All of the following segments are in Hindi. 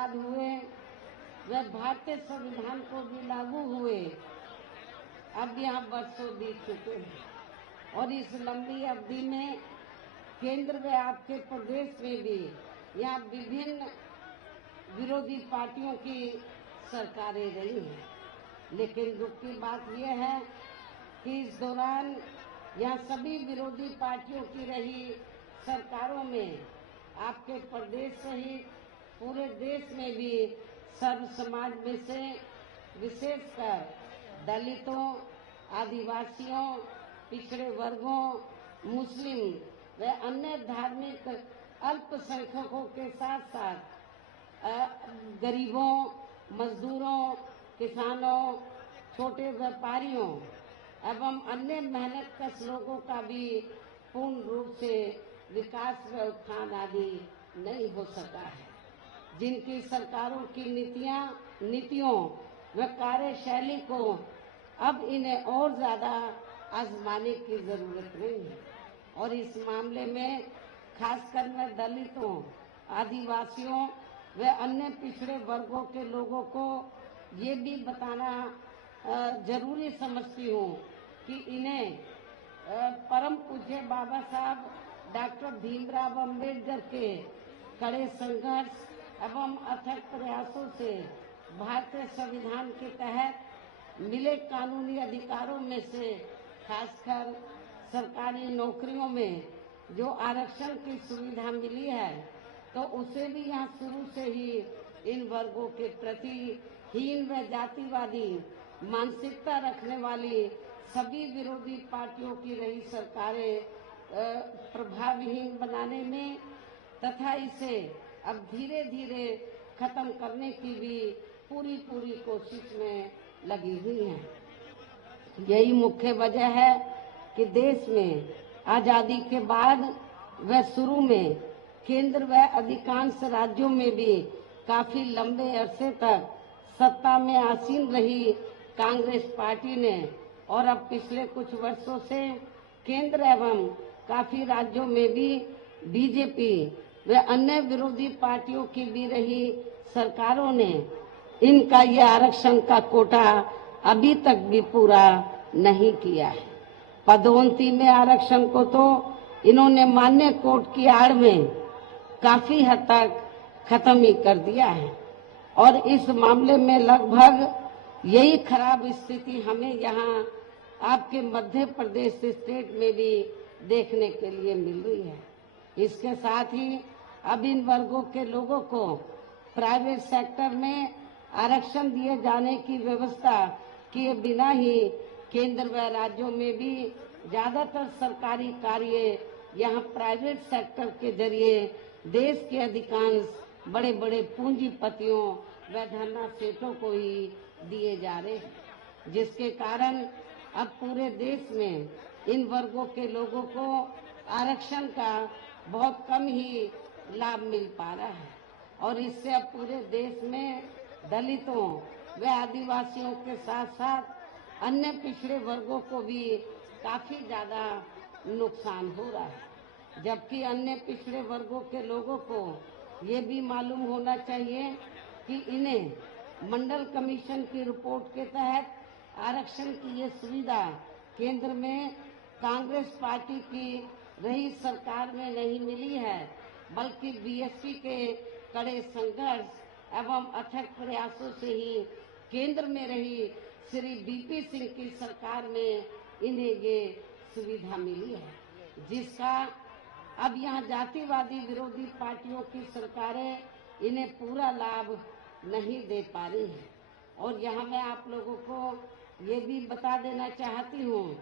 आजाद हुए व भारतीय संविधान को भी लागू हुए, अब यहाँ वर्षों बीत चुके हैं और इस लंबी अवधि में केंद्र व आपके प्रदेश में भी यहाँ विभिन्न विरोधी पार्टियों की सरकारें रही हैं। लेकिन दुख की बात यह है कि इस दौरान यहाँ सभी विरोधी पार्टियों की रही सरकारों में आपके प्रदेश सहित पूरे देश में भी सर्व समाज में से विशेषकर दलितों, आदिवासियों, पिछड़े वर्गों, मुस्लिम व अन्य धार्मिक अल्पसंख्यकों के साथ साथ गरीबों, मजदूरों, किसानों, छोटे व्यापारियों एवं अन्य मेहनतकश लोगों का भी पूर्ण रूप से विकास व उत्थान आदि नहीं हो सका है। जिनकी सरकारों की नीतियों व कार्यशैली को अब इन्हें और ज्यादा आजमाने की जरूरत नहीं है और इस मामले में खासकर मैं दलितों, आदिवासियों व अन्य पिछड़े वर्गों के लोगों को ये भी बताना जरूरी समझती हूँ कि इन्हें परम पूज्य बाबा साहब डॉक्टर भीमराव अंबेडकर के कड़े संघर्ष एवं अथक प्रयासों से भारतीय संविधान के तहत मिले कानूनी अधिकारों में से खासकर सरकारी नौकरियों में जो आरक्षण की सुविधा मिली है, तो उसे भी यहाँ शुरू से ही इन वर्गों के प्रति हीन व जातिवादी मानसिकता रखने वाली सभी विरोधी पार्टियों की रही सरकारें प्रभावहीन बनाने में तथा इसे अब धीरे धीरे खत्म करने की भी पूरी कोशिश में लगी हुई है। यही मुख्य वजह है कि देश में आजादी के बाद व शुरू में केंद्र व अधिकांश राज्यों में भी काफी लंबे अरसे तक सत्ता में आसीन रही कांग्रेस पार्टी ने और अब पिछले कुछ वर्षों से केंद्र एवं काफी राज्यों में भी बीजेपी व अन्य विरोधी पार्टियों की भी रही सरकारों ने इनका ये आरक्षण का कोटा अभी तक भी पूरा नहीं किया है। पदोन्नति में आरक्षण को तो इन्होंने मान्य कोर्ट की आड़ में काफी हद तक खत्म ही कर दिया है और इस मामले में लगभग यही खराब स्थिति हमें यहाँ आपके मध्य प्रदेश स्टेट में भी देखने के लिए मिल रही है। इसके साथ ही अब इन वर्गों के लोगों को प्राइवेट सेक्टर में आरक्षण दिए जाने की व्यवस्था किए बिना ही केंद्र व राज्यों में भी ज्यादातर सरकारी कार्य यहाँ प्राइवेट सेक्टर के जरिए देश के अधिकांश बड़े बड़े पूंजीपतियों व धन्ना सेठों को ही दिए जा रहे हैं, जिसके कारण अब पूरे देश में इन वर्गों के लोगों को आरक्षण का बहुत कम ही लाभ मिल पा रहा है और इससे अब पूरे देश में दलितों व आदिवासियों के साथ साथ अन्य पिछड़े वर्गों को भी काफी ज्यादा नुकसान हो रहा है। जबकि अन्य पिछड़े वर्गों के लोगों को ये भी मालूम होना चाहिए कि इन्हें मंडल कमीशन की रिपोर्ट के तहत आरक्षण की ये सुविधा केंद्र में कांग्रेस पार्टी की रही सरकार में नहीं मिली है, बल्कि बीएसपी के कड़े संघर्ष एवं अथक प्रयासों से ही केंद्र में रही श्री बीपी सिंह की सरकार में इन्हें ये सुविधा मिली है, जिसका अब यहाँ जातिवादी विरोधी पार्टियों की सरकारें इन्हें पूरा लाभ नहीं दे पा रही हैं। और यहाँ मैं आप लोगों को ये भी बता देना चाहती हूँ,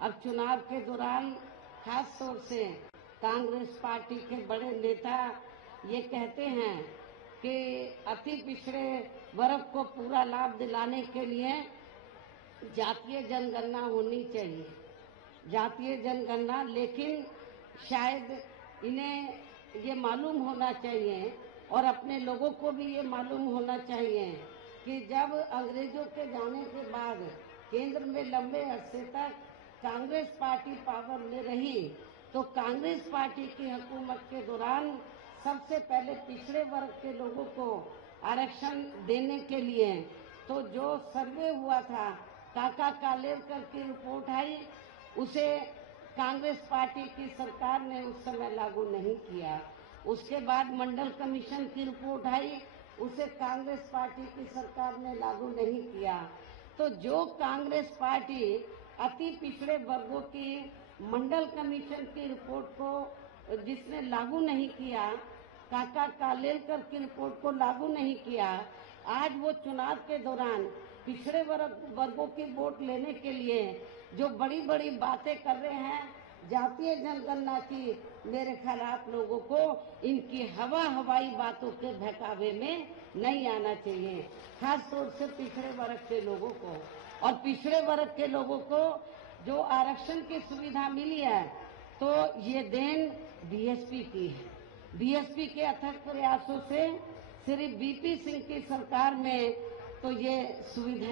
अब चुनाव के दौरान खास तौर से कांग्रेस पार्टी के बड़े नेता ये कहते हैं कि अति पिछड़े वर्ग को पूरा लाभ दिलाने के लिए जातीय जनगणना होनी चाहिए, जातीय जनगणना। लेकिन शायद इन्हें ये मालूम होना चाहिए और अपने लोगों को भी ये मालूम होना चाहिए कि जब अंग्रेजों के जाने के बाद केंद्र में लंबे अरसे तक कांग्रेस पार्टी पावर में रही, तो कांग्रेस पार्टी की हुकूमत के दौरान सबसे पहले पिछड़े वर्ग के लोगों को आरक्षण देने के लिए, तो जो सर्वे हुआ था, काका कालेलकर की रिपोर्ट आई, उसे कांग्रेस पार्टी की सरकार ने उस समय लागू नहीं किया। उसके बाद मंडल कमीशन की रिपोर्ट आई, उसे कांग्रेस पार्टी की सरकार ने लागू नहीं किया। तो जो कांग्रेस पार्टी अति पिछड़े वर्गों की मंडल कमीशन की रिपोर्ट को जिसने लागू नहीं किया, काका कालेलकर की रिपोर्ट को लागू नहीं किया, आज वो चुनाव के दौरान पिछड़े वर्गों की वोट लेने के लिए जो बड़ी बड़ी बातें कर रहे हैं जातीय जनगणना की, मेरे ख्याल आप लोगों को इनकी हवाई बातों के बहकावे में नहीं आना चाहिए, खास तौर से पिछड़े वर्ग के लोगों को। और पिछड़े वर्ग के लोगों को जो आरक्षण की सुविधा मिली है, तो ये देन बीएसपी की है। बीएसपी के अथक प्रयासों से श्री बीपी सिंह की सरकार में तो ये सुविधा